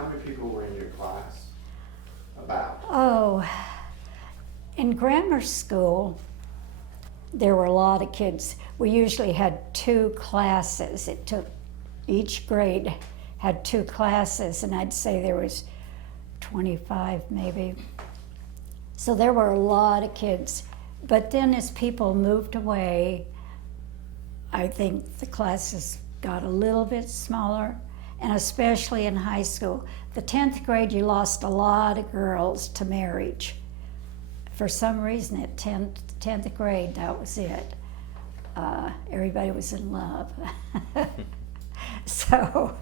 How many people were in your class? About? Oh, in grammar school, there were a lot of kids. We usually had 2 classes. It took, each grade had 2 classes, and I'd say there was 25 maybe. So there were a lot of kids. But then as people moved away, I think the classes got a little bit smaller, and especially in high school. The 10th grade, you lost a lot of girls to marriage. For some reason, at 10th grade, that was it. Everybody was in love. so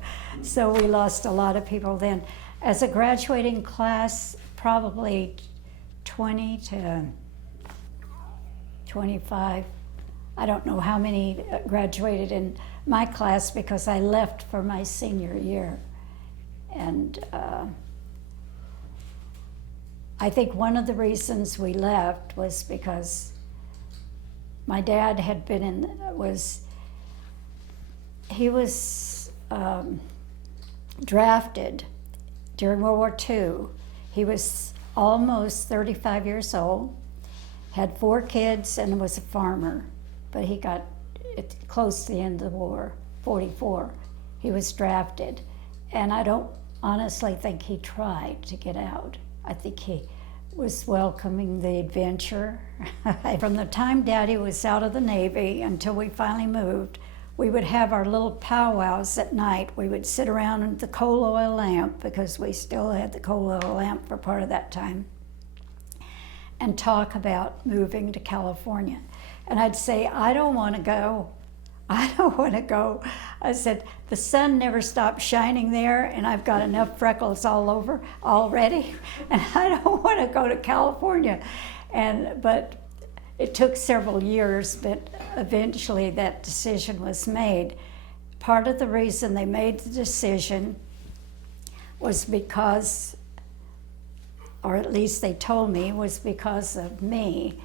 we lost a lot of people then. As a graduating class, probably 20 to 25. I don't know how many graduated in my class because I left for my senior year. And I think one of the reasons we left was because my dad had been he was drafted during World War II. He was almost 35 years old, had 4 kids, and was a farmer. But he got it close to the end of the war, 44. He was drafted. And I don't honestly think he tried to get out. I think he was welcoming the adventure. From the time Daddy was out of the Navy until we finally moved, we would have our little powwows at night. We would sit around with the coal oil lamp, because we still had the coal oil lamp for part of that time, and talk about moving to California. And I'd say, I don't want to go. I don't want to go. I said, the sun never stops shining there, and I've got enough freckles all over already, and I don't want to go to California. But it took several years, but eventually that decision was made. Part of the reason they made the decision was because, or at least they told me, was because of me,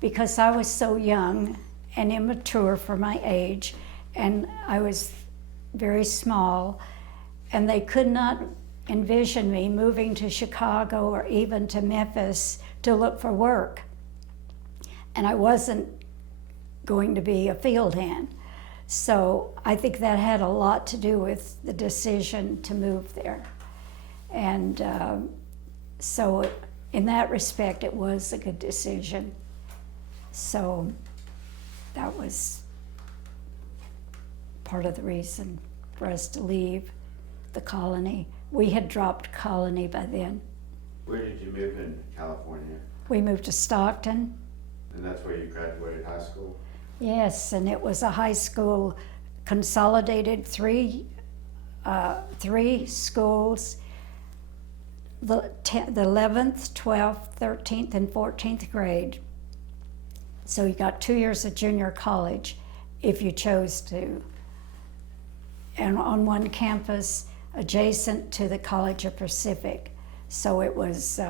because I was so young and immature for my age, and I was very small, and they could not envision me moving to Chicago or even to Memphis to look for work. And I wasn't going to be a field hand. So I think that had a lot to do with the decision to move there. And so in that respect, it was a good decision. So that was part of the reason for us to leave the colony. We had dropped colony by then. Where did you move in California? We moved to Stockton. And that's where you graduated high school? Yes, and it was a high school, consolidated three schools, the 11th, 12th, 13th, and 14th grade. So you got 2 years of junior college if you chose to. And on one campus adjacent to the College of Pacific. So it was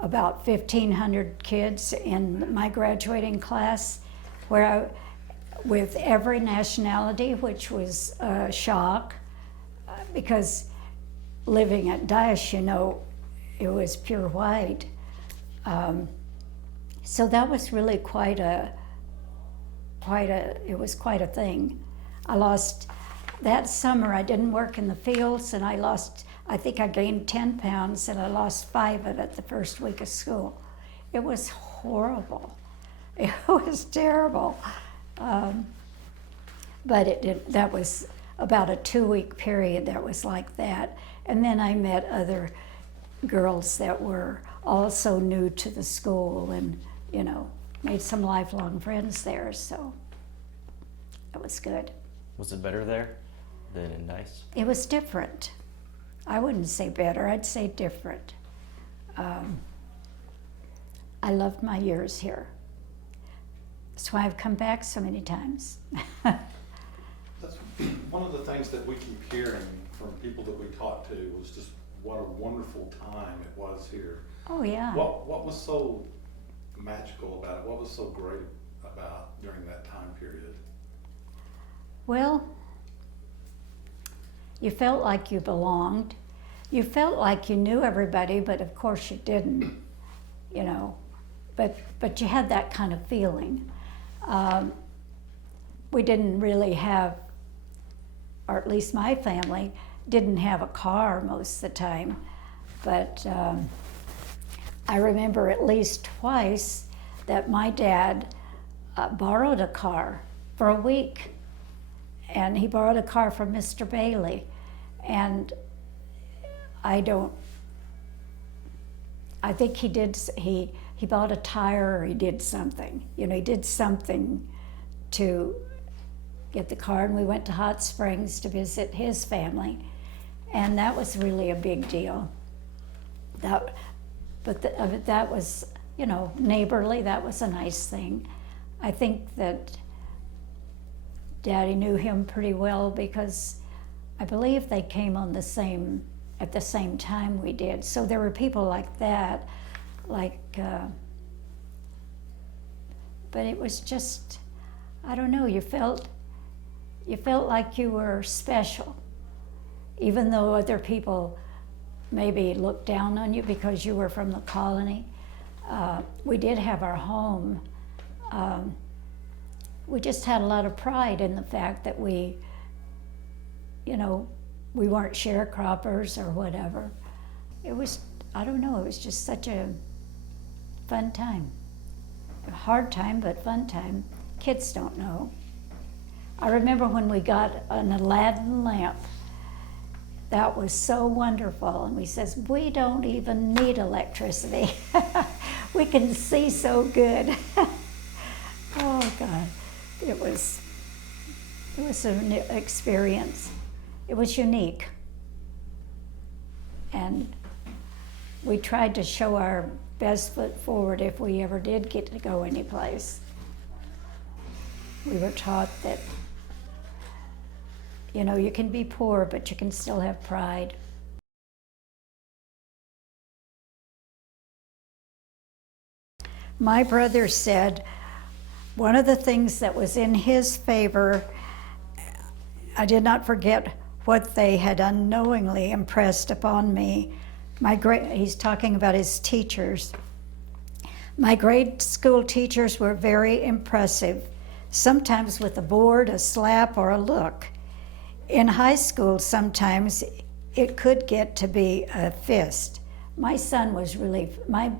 about 1,500 kids in my graduating class, with every nationality, which was a shock, because living at Daesh, it was pure white. So that was really quite a thing. That summer I didn't work in the fields, and I think I gained 10 pounds, and I lost 5 of it the first week of school. It was horrible. It was terrible. But that was about a 2-week period that was like that. And then I met other girls that were also new to the school, and made some lifelong friends there, so it was good. Was it better there than in Nice? It was different. I wouldn't say better, I'd say different. I loved my years here. That's why I've come back so many times. That's one of the things that we keep hearing from people that we talk to was just what a wonderful time it was here. Oh, yeah. What was so magical about it? What was so great about during that time period? Well, you felt like you belonged. you felt like you knew everybody, but of course you didn't, you know. But you had that kind of feeling. We didn't really have, or at least my family didn't have a car most of the time. But I remember at least twice that my dad borrowed a car for a week. And he borrowed a car from Mr. Bailey. And I think he bought a tire, or he did something. You know, he did something to get the car, and we went to Hot Springs to visit his family. And that was really a big deal. That was, you know, neighborly. That was a nice thing. I think that Daddy knew him pretty well because I believe they came on at the same time we did. So there were people like that, but it was just, I don't know, you felt like you were special, even though other people maybe looked down on you because you were from the colony. We did have our home. We just had a lot of pride in the fact that we weren't sharecroppers or whatever. It was, I don't know, it was just such a fun time. A hard time, but fun time. Kids don't know. I remember when we got an Aladdin lamp. That was so wonderful. And we says, we don't even need electricity. We can see so good. Oh God, it was an experience. It was unique. And we tried to show our best foot forward if we ever did get to go anyplace. We were taught that, you know, you can be poor, but you can still have pride. My brother said one of the things that was in his favor, I did not forget what they had unknowingly impressed upon me. He's talking about his teachers. My grade school teachers were very impressive, sometimes with a board, a slap, or a look. In high school, sometimes it could get to be a fist. My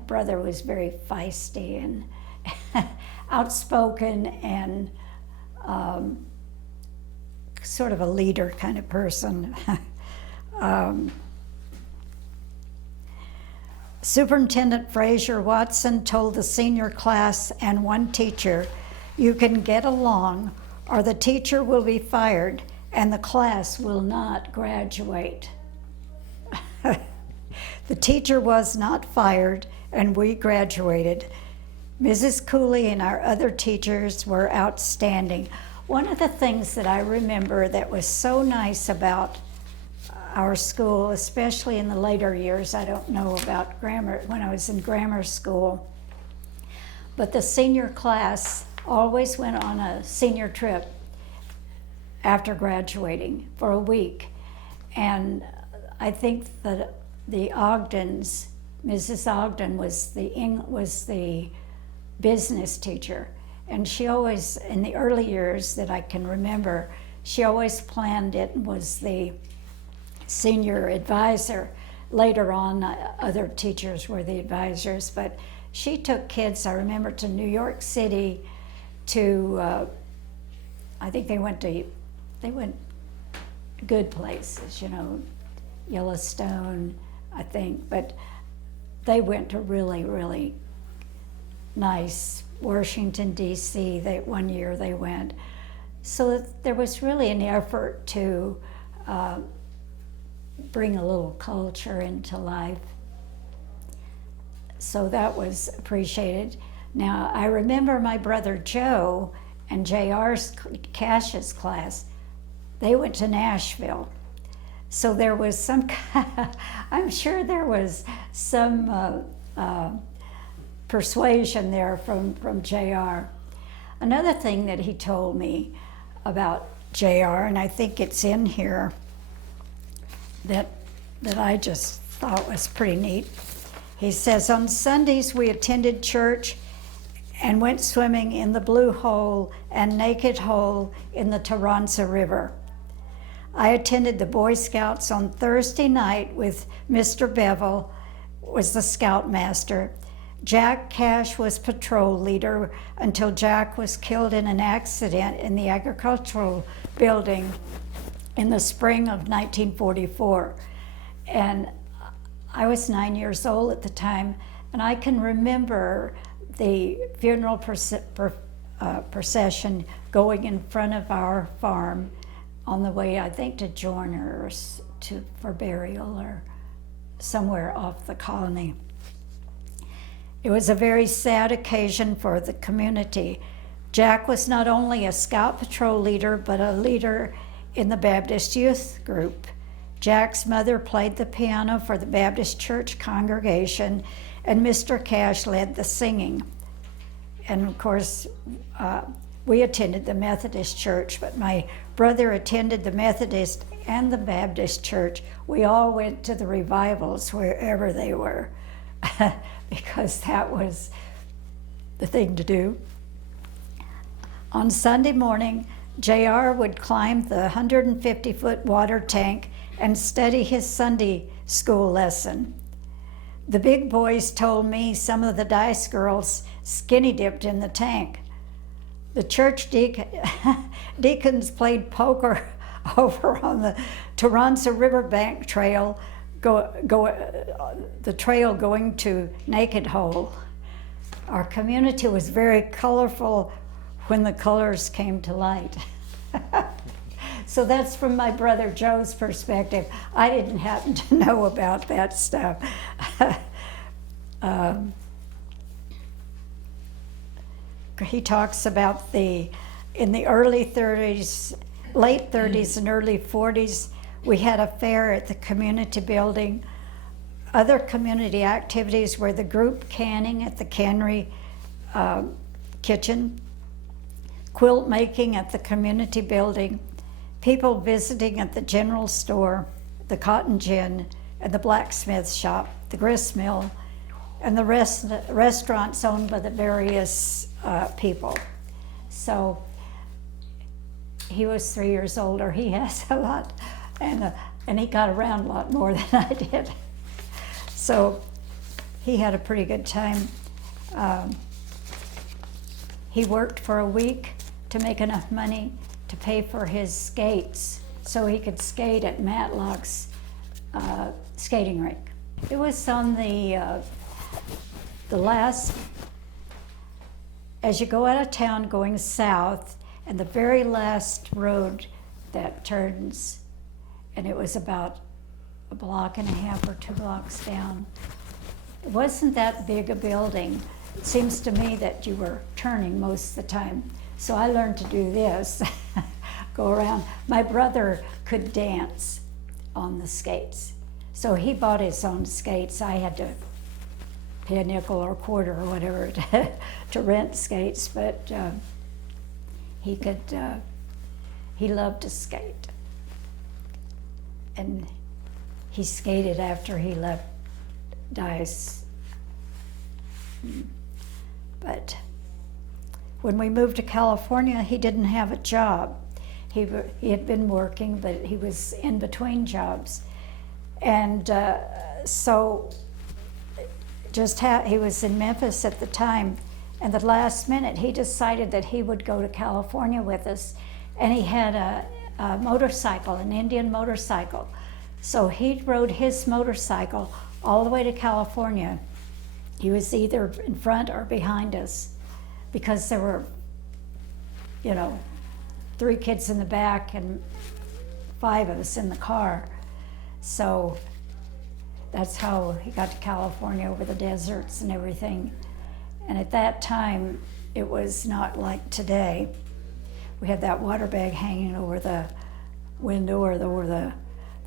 brother was very feisty and outspoken and sort of a leader kind of person. Superintendent Fraser Watson told the senior class and one teacher, "You can get along or the teacher will be fired and the class will not graduate." The teacher was not fired and we graduated. Mrs. Cooley and our other teachers were outstanding. One of the things that I remember that was so nice about our school, especially in the later years, I don't know about grammar, when I was in grammar school, but the senior class always went on a senior trip after graduating for a week. And I think that the Ogdens, Mrs. Ogden was the business teacher. And she always, in the early years that I can remember, she always planned it and was the senior advisor. Later on, other teachers were the advisors, but she took kids, I remember, to New York City to, I think they went good places, you know, Yellowstone, I think, but they went to really, really nice Washington, D.C. One year they went. So there was really an effort to bring a little culture into life. So that was appreciated. Now, I remember my brother Joe and J.R.'s Cash's class, they went to Nashville. So there was some, I'm sure there was some persuasion there from J.R. Another thing that he told me about J.R., and I think it's in here, that that I just thought was pretty neat. He says, on Sundays we attended church and went swimming in the Blue Hole and Naked Hole in the Toronsa River. I attended the Boy Scouts on Thursday night with Mr. Bevel, was the scoutmaster. Jack Cash was patrol leader until Jack was killed in an accident in the agricultural building in the spring of 1944. And I was 9 years old at the time, and I can remember the funeral procession going in front of our farm on the way, I think, to Joyner or for burial or somewhere off the colony. It was a very sad occasion for the community. Jack was not only a scout patrol leader, but a leader in the Baptist youth group. Jack's mother played the piano for the Baptist church congregation, and Mr. Cash led the singing. And of course, we attended the Methodist church, but my brother attended the Methodist and the Baptist church. We all went to the revivals wherever they were because that was the thing to do. On Sunday morning, JR would climb the 150-foot water tank and study his Sunday school lesson. The big boys told me some of the dice girls skinny dipped in the tank. The church deacons played poker over on the Toronsa Riverbank trail, the trail going to Naked Hole. Our community was very colorful when the colors came to light. So that's from my brother Joe's perspective. I didn't happen to know about that stuff. He talks about in the early 30s, late 30s and early 40s, we had a fair at the community building. Other community activities were the group canning at the cannery kitchen, quilt making at the community building, people visiting at the general store, the cotton gin, and the blacksmith shop, the grist mill, and the restaurants owned by the various people. So he was 3 years older. He has a lot, and he got around a lot more than I did. So he had a pretty good time. He worked for a week to make enough money to pay for his skates so he could skate at Matlock's skating rink. It was on the last, as you go out of town going south, and the very last road that turns, and it was about a block and a half or 2 blocks down. It wasn't that big a building. It seems to me that you were turning most of the time. So I learned to do this, go around. My brother could dance on the skates. So he bought his own skates. I had to pay a nickel or a quarter or whatever to rent skates, but he loved to skate. And he skated after he left Dice. But when we moved to California, he didn't have a job. He had been working, but he was in between jobs. And so he was in Memphis at the time, and the last minute he decided that he would go to California with us. And he had a motorcycle, an Indian motorcycle. So he rode his motorcycle all the way to California. He was either in front or behind us because there were, 3 kids in the back and 5 of us in the car. So that's how he got to California over the deserts and everything. And at that time, it was not like today. We had that water bag hanging over the window or over the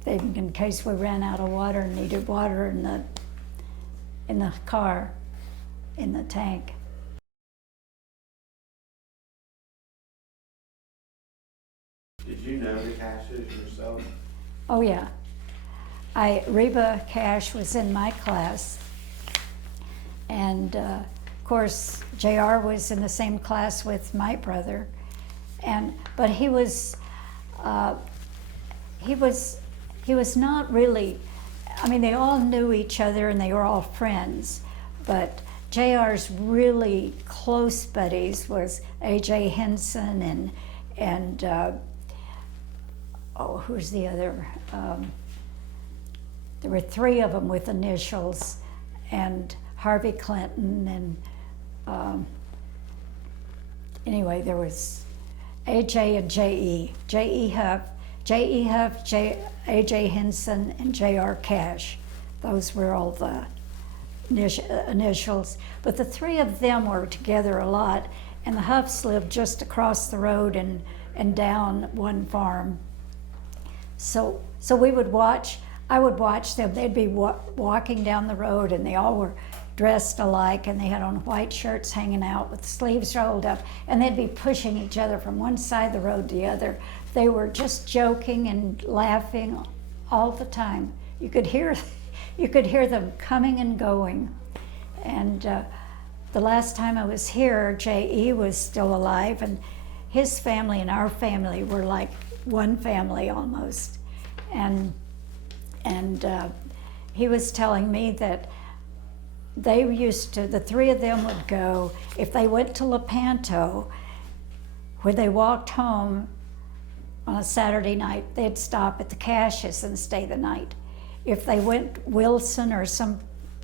thing in case we ran out of water and needed water in the car, in the tank. Did you know the Cashes yourself? Oh yeah. Reba Cash was in my class, and of course JR was in the same class with my brother, but he was not really. I mean, they all knew each other and they were all friends, but JR's really close buddies was A.J. Henson and who's the other? There were three of them with initials, and Harvey Clinton, and anyway, there was A.J. and J.E. J.E. Huff, A.J. Henson, and J.R. Cash. Those were all the initials. But the three of them were together a lot, and the Huffs lived just across the road and down one farm. So we would watch. I would watch them. They'd be walking down the road, and they all were dressed alike, and they had on white shirts hanging out with the sleeves rolled up, and they'd be pushing each other from one side of the road to the other. They were just joking and laughing all the time. You could hear them coming and going. And the last time I was here, J.E. was still alive, and his family and our family were like one family almost. And he was telling me that they the three of them would go, if they went to Lepanto, when they walked home on a Saturday night, they'd stop at the Cashes and stay the night. If they went Wilson or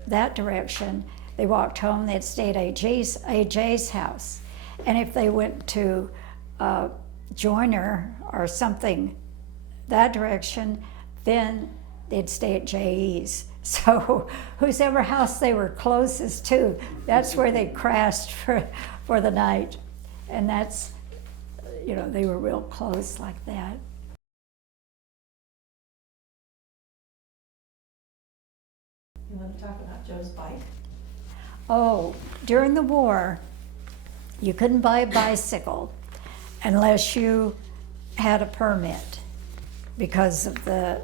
that direction, they walked home, they'd stay at AJ's house. And if they went to Joyner or something that direction, then they'd stay at J.E.'s. So whosever house they were closest to, that's where they crashed for the night. And that's, they were real close like that. You want to talk about Joe's bike? Oh, during the war, you couldn't buy a bicycle unless you had a permit because of the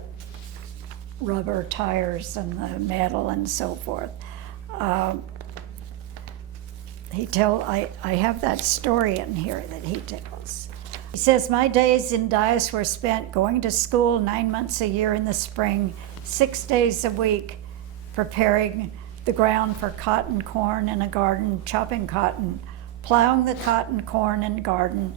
rubber tires and the metal and so forth. I have that story in here that he tells. He says, my days in Dyess were spent going to school 9 months a year in the spring, 6 days a week, preparing the ground for cotton, corn in a garden, chopping cotton, plowing the cotton, corn, and garden.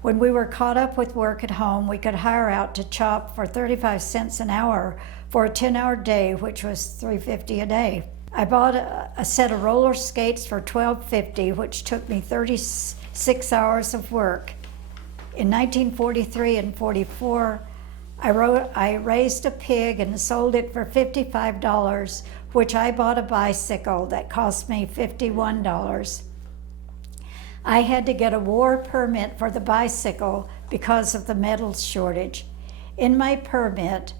When we were caught up with work at home, we could hire out to chop for 35 cents an hour for a 10-hour day, which was $3.50 a day. I bought a set of roller skates for $12.50, which took me 36 hours of work. In 1943 and 44, I raised a pig and sold it for $55, which I bought a bicycle that cost me $51. I had to get a war permit for the bicycle because of the metals shortage. In my permit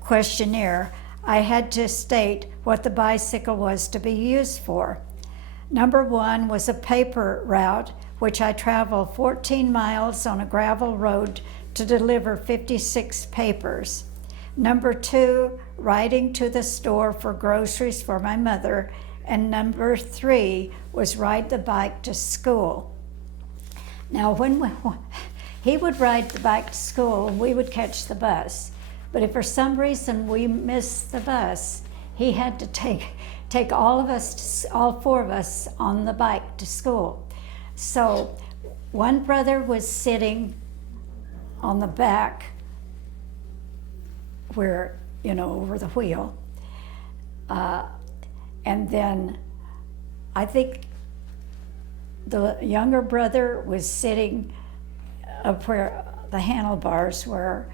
questionnaire, I had to state what the bicycle was to be used for. Number 1 was a paper route, which I traveled 14 miles on a gravel road to deliver 56 papers. Number 2, riding to the store for groceries for my mother. And number 3 was ride the bike to school. Now, when he would ride the bike to school, we would catch the bus. But if for some reason we missed the bus, he had to take all 4 of us on the bike to school. So one brother was sitting on the back where, over the wheel. And then I think the younger brother was sitting up where the handlebars were,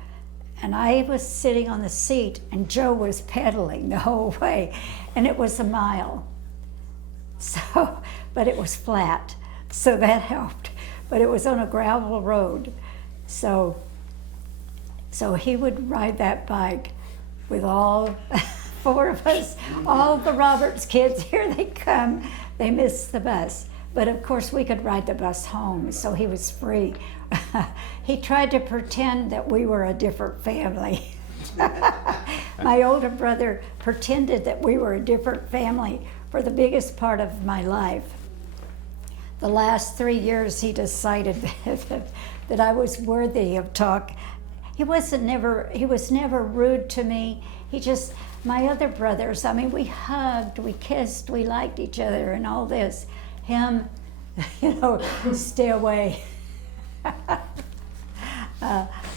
and I was sitting on the seat, and Joe was pedaling the whole way, and it was a mile. So, but it was flat, so that helped. But it was on a gravel road, so he would ride that bike with all 4 of us, all the Roberts kids. Here they come. They missed the bus. But of course, we could ride the bus home, so he was free. He tried to pretend that we were a different family. My older brother pretended that we were a different family for the biggest part of my life. The last 3 years, he decided that I was worthy of talk. He was never rude to me. He just, my other brothers, I mean, we hugged, we kissed, we liked each other and all this. Him, stay away.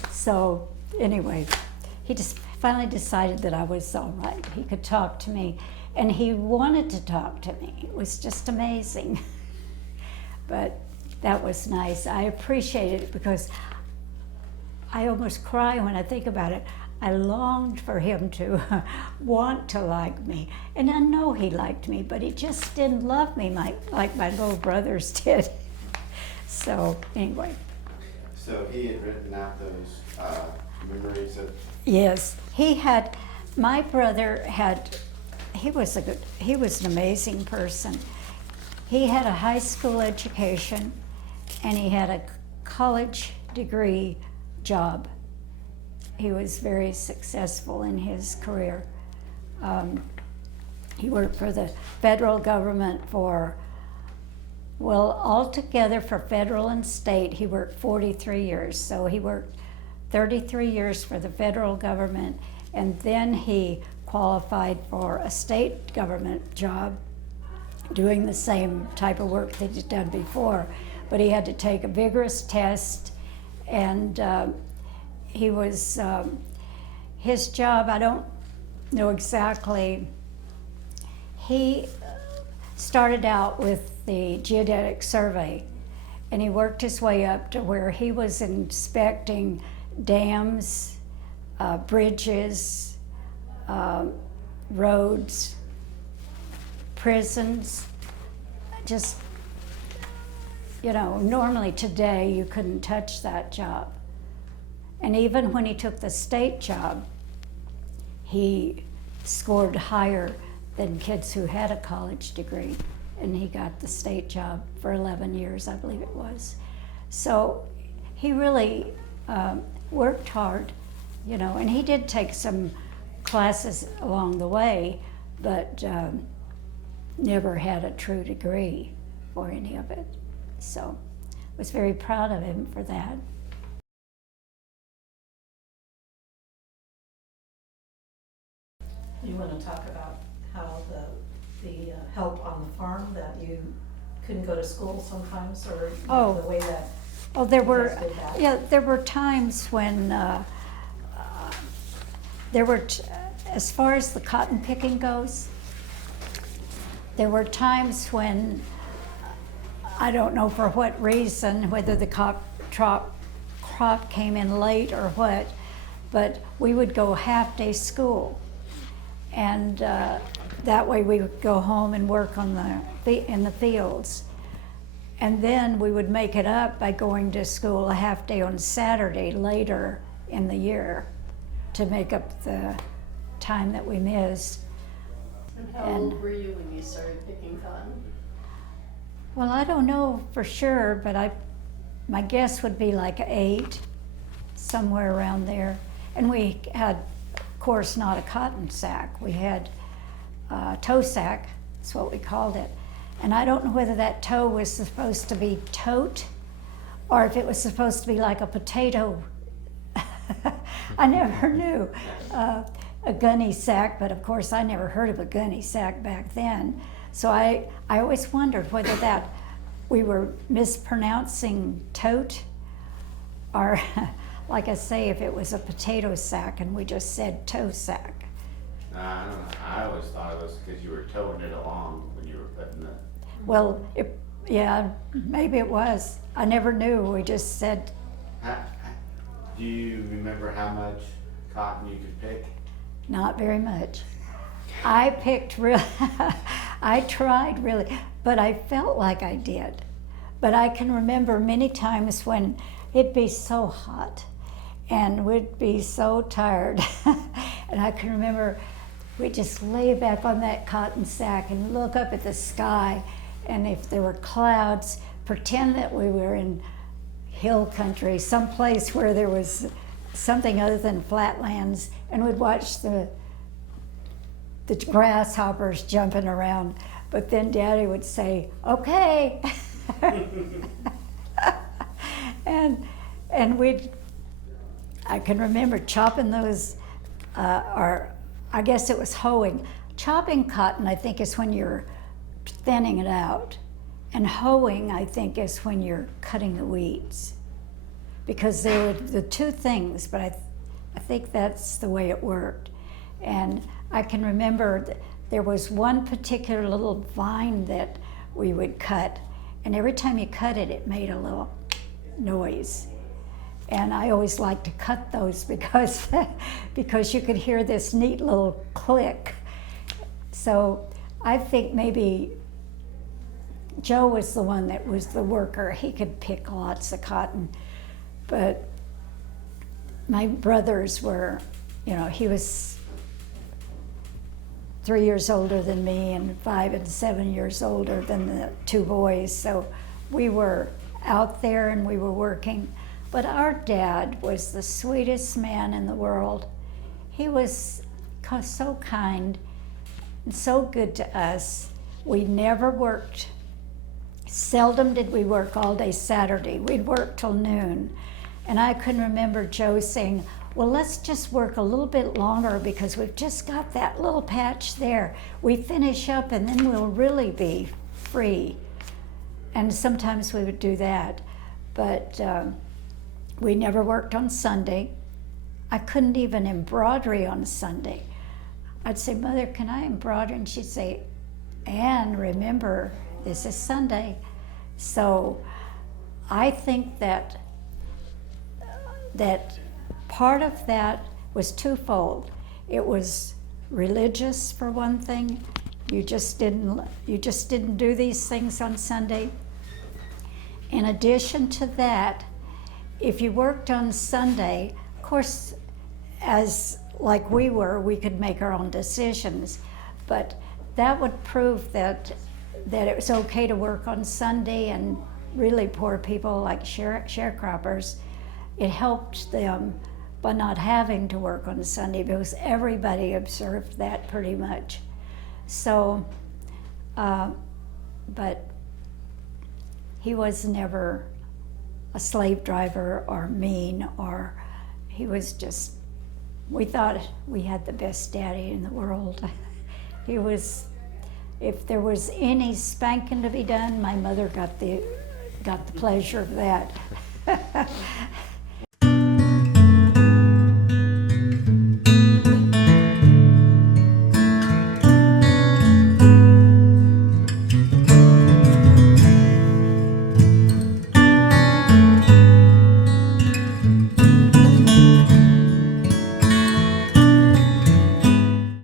So anyway, he just finally decided that I was all right. He could talk to me, and he wanted to talk to me. It was just amazing. But that was nice. I appreciated it because I almost cry when I think about it. I longed for him to want to like me. And I know he liked me, but he just didn't love me like my little brothers did. So anyway. So he had written out those memories of, Yes, my brother he was an amazing person. He had a high school education and he had a college degree job. He was very successful in his career. He worked for the federal government altogether for federal and state, he worked 43 years. So he worked 33 years for the federal government, and then he qualified for a state government job doing the same type of work that he'd done before. But he had to take a vigorous test, and he was, his job, I don't know exactly, he started out with the geodetic survey, and he worked his way up to where he was inspecting dams, bridges, roads, prisons. Just, normally today you couldn't touch that job. And even when he took the state job, he scored higher than kids who had a college degree. And he got the state job for 11 years, I believe it was. So he really worked hard, and he did take some classes along the way, but never had a true degree for any of it. So I was very proud of him for that. You want to talk about how the help on the farm, that you couldn't go to school sometimes, or the way that There you were, guys did that? yeah, there were times when as far as the cotton picking goes, there were times when, I don't know for what reason, whether the crop came in late or what, but we would go half-day school. And that way we would go home and work in the fields. And then we would make it up by going to school a half day on Saturday later in the year to make up the time that we missed. And how old were you when you started picking cotton? Well, I don't know for sure, but my guess would be like 8, somewhere around there. And we had, of course, not a cotton sack. We had a tow sack, that's what we called it. And I don't know whether that toe was supposed to be tote or if it was supposed to be like a potato. I never knew. A gunny sack, but of course I never heard of a gunny sack back then. So I always wondered whether that we were mispronouncing tote or, like I say, if it was a potato sack and we just said tow sack. I don't know, I always thought it was because you were towing it along when you were putting the, Well, yeah, maybe it was. I never knew. We just said, do you remember how much cotton you could pick? not very much. I picked I tried really, but I felt like I did. But I can remember many times when it'd be so hot and we'd be so tired. And I can remember we'd just lay back on that cotton sack and look up at the sky And if there were clouds, pretend that we were in hill country, someplace where there was something other than flatlands, and we'd watch the grasshoppers jumping around. But then Daddy would say, "Okay," and I can remember chopping those, or I guess it was hoeing. Chopping cotton, I think, is when you're thinning it out, and hoeing, I think, is when you're cutting the weeds, because they were the two things. But I think that's the way it worked. And I can remember there was one particular little vine that we would cut, and every time you cut it, it made a little noise. And I always liked to cut those because you could hear this neat little click. So I think maybe Joe was the one that was the worker. He could pick lots of cotton. But my brothers were, he was 3 years older than me and 5 and 7 years older than the two boys. So we were out there and we were working. But our dad was the sweetest man in the world. He was so kind and so good to us. We never worked. Seldom did we work all day Saturday. We'd work till noon. And I can remember Joe saying, "Well, let's just work a little bit longer because we've just got that little patch there. We finish up and then we'll really be free." And sometimes we would do that. But we never worked on Sunday. I couldn't even embroidery on Sunday. I'd say, "Mother, can I embroider?" And she'd say, "Ann, remember, this is Sunday." So I think that part of that was twofold. It was religious, for one thing. You just didn't do these things on Sunday. In addition to that, if you worked on Sunday, of course, as like we could make our own decisions, but that would prove that it was okay to work on Sunday. And really poor people like sharecroppers, it helped them by not having to work on Sunday because everybody observed that pretty much. So, but he was never a slave driver or mean, or he was just, we thought we had the best daddy in the world. He was, if there was any spanking to be done, my mother got the pleasure of that.